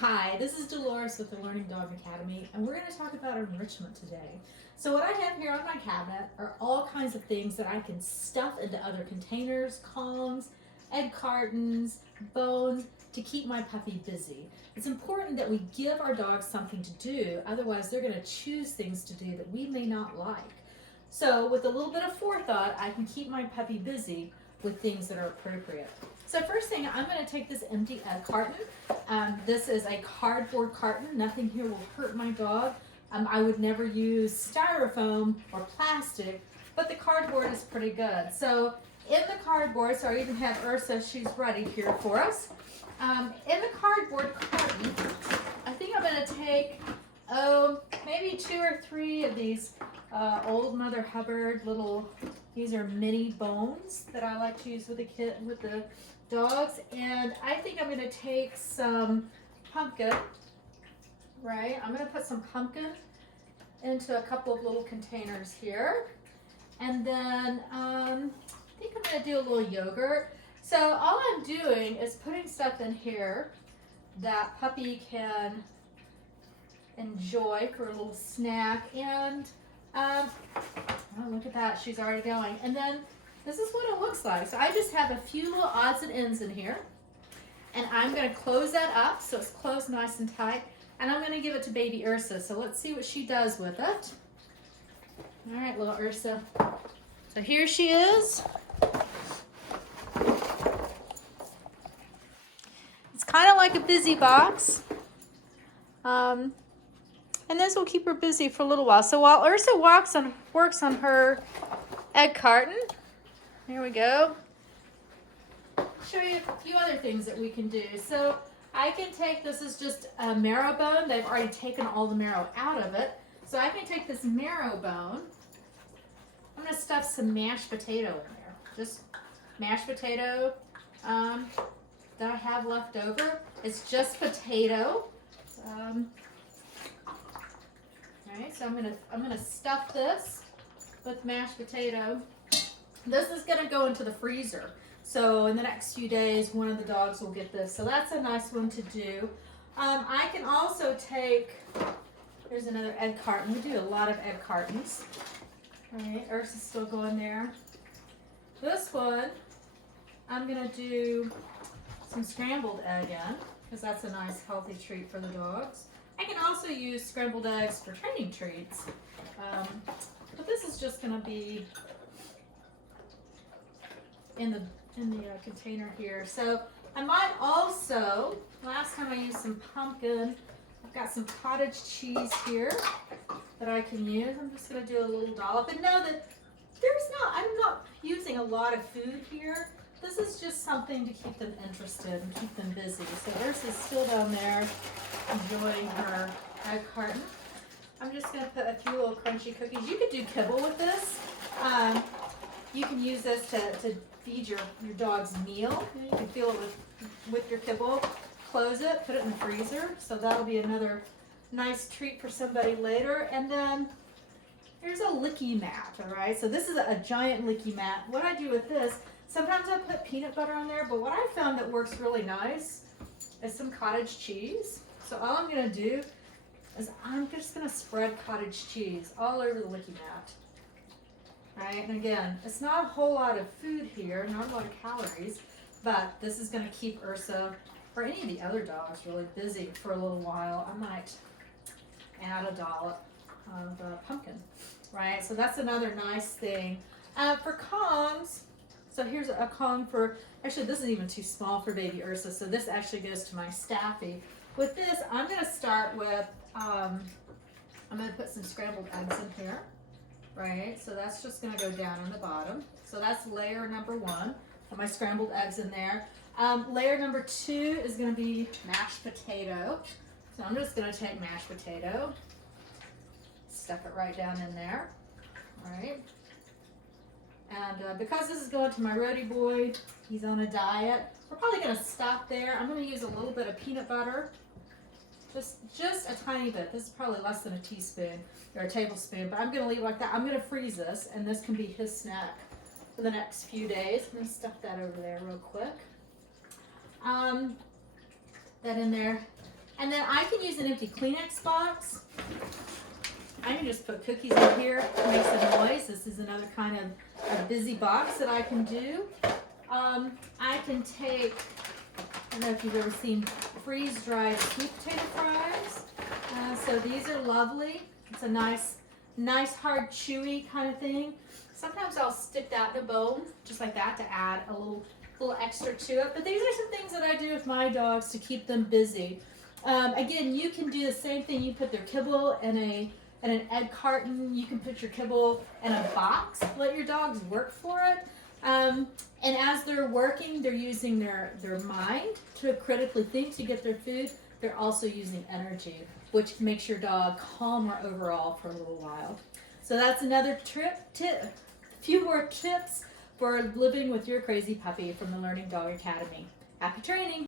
Hi, this is Dolores with the Learning Dog Academy, and we're going to talk about enrichment today. So what I have here on my cabinet are all kinds of things that I can stuff into other containers, Kongs, egg cartons, bones, to keep my puppy busy. It's important that we give our dogs something to do, otherwise they're going to choose things to do that we may not like. So with a little bit of forethought, I can keep my puppy busy with things that are appropriate. So first thing, I'm going to take this empty egg carton. This is a cardboard carton. Nothing here will hurt my dog. I would never use styrofoam or plastic, but the cardboard is pretty good. So in the cardboard, so I even have Ursa, she's ready here for us. In the cardboard carton, I think I'm going to take, maybe 2 or 3 of these old Mother Hubbard little, these are mini bones that I like to use with the dogs. And I think I'm going to take some pumpkin, right? I'm going to put some pumpkin into a couple of little containers here. And then I think I'm going to do a little yogurt. So all I'm doing is putting stuff in here that puppy can enjoy for a little snack. And oh, look at that, she's already going. And then this is what it looks like. So I just have a few little odds and ends in here, and I'm going to close that up so it's closed nice and tight, and I'm going to give it to baby Ursa. So let's see what she does with it. All right, little Ursa. So here she is. It's kind of like a busy box. And this will keep her busy for a little while. So while Ursa works on her egg carton, here we go. Show you a few other things that we can do. So I can take, this is just a marrow bone. They've already taken all the marrow out of it. So I can take this marrow bone. I'm going to stuff some mashed potato in there. Just mashed potato that I have left over. It's just potato. Alright, so I'm gonna stuff this with mashed potato. This is gonna go into the freezer. So in the next few days, one of the dogs will get this. So that's a nice one to do. I can also take, here's another egg carton. We do a lot of egg cartons. Alright, Ursa's still going there. This one, I'm gonna do some scrambled egg in, because that's a nice healthy treat for the dogs. I can also use scrambled eggs for training treats, but this is just going to be in the container here. So I might also, last time I used some pumpkin, I've got some cottage cheese here that I can use. I'm just going to do a little dollop, and know that I'm not using a lot of food here. This is just something to keep them interested and keep them busy. So Ursa's still down there enjoying her egg carton. I'm just going to put a few little crunchy cookies. You could do kibble with this. You can use this to feed your dog's meal. You can fill it with your kibble. Close it, put it in the freezer. So that'll be another nice treat for somebody later. And then here's a licky mat, all right? So this is a giant licky mat. What I do with this, sometimes I put peanut butter on there, but what I found that works really nice is some cottage cheese. So all I'm going to do is I'm just going to spread cottage cheese all over the licky mat. All right, and again, it's not a whole lot of food here, not a lot of calories, but this is going to keep Ursa, or any of the other dogs, really busy for a little while. I might add a dollop of pumpkin, right? So that's another nice thing. For Kongs, so here's a Kong for, actually this is even too small for baby Ursa, so this actually goes to my Staffy. With this, I'm going to start with, I'm going to put some scrambled eggs in here, right? So that's just going to go down in the bottom. So that's layer number 1. Put my scrambled eggs in there. Layer number 2 is going to be mashed potato. So I'm just going to take mashed potato, stuff it right down in there, all right? And because this is going to my roadie boy, he's on a diet, we're probably going to stop there. I'm going to use a little bit of peanut butter, just a tiny bit. This is probably less than a teaspoon or a tablespoon, but I'm going to leave it like that. I'm going to freeze this, and this can be his snack for the next few days. I'm going to stuff that over there real quick. That in there. And then I can use an empty Kleenex box. I can just put cookies in here to make some noise. This is another kind of a busy box that I can do. I can take, I don't know if you've ever seen freeze-dried sweet potato fries. So these are lovely. It's a nice hard chewy kind of thing. Sometimes I'll stick that in a bowl just like that to add a little extra to it. But these are some things that I do with my dogs to keep them busy. Again, you can do the same thing. You put their kibble in an egg carton. You can put your kibble in a box. Let your dogs work for it. And as they're working, they're using their mind to critically think to get their food. They're also using energy, which makes your dog calmer overall for a little while. So that's another tip. A few more tips for living with your crazy puppy from the Learning Dog Academy. Happy training!